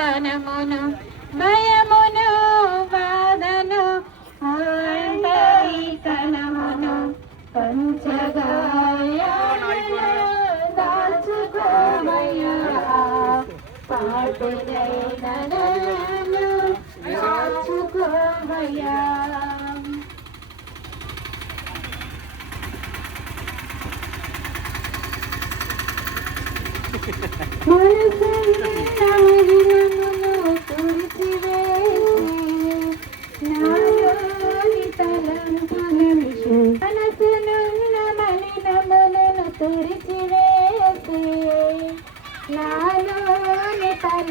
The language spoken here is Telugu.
తనమును భయమును బాధను తనమును పంచగాయాలను దాచుకోమయ్యా పాటుదైన నన్ను దాచుకోమయ్యా మనసునున్న మలినములను తుడిచివేసి నాలోని తల